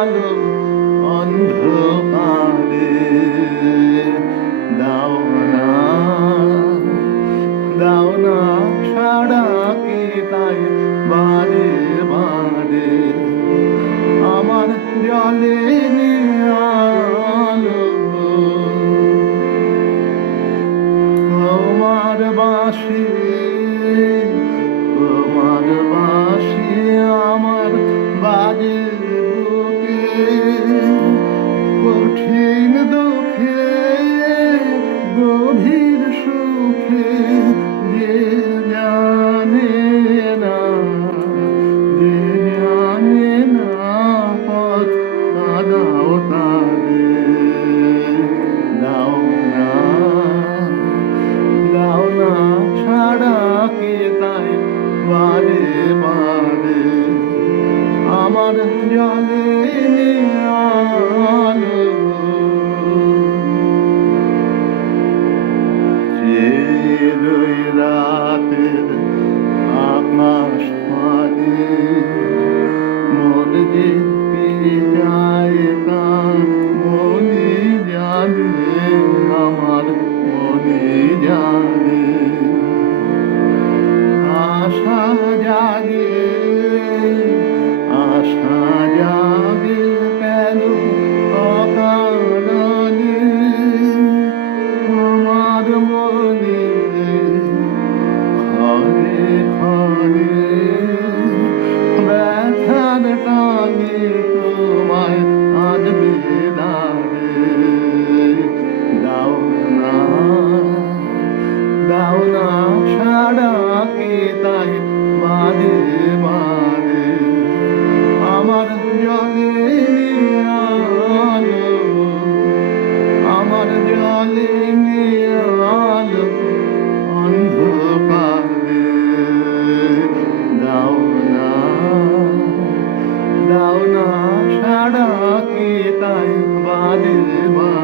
আলো অন্ধকারে দাও না দাও না সারা কি তাই বুকে কঠিন দম Varın yanenin Krishna Eva.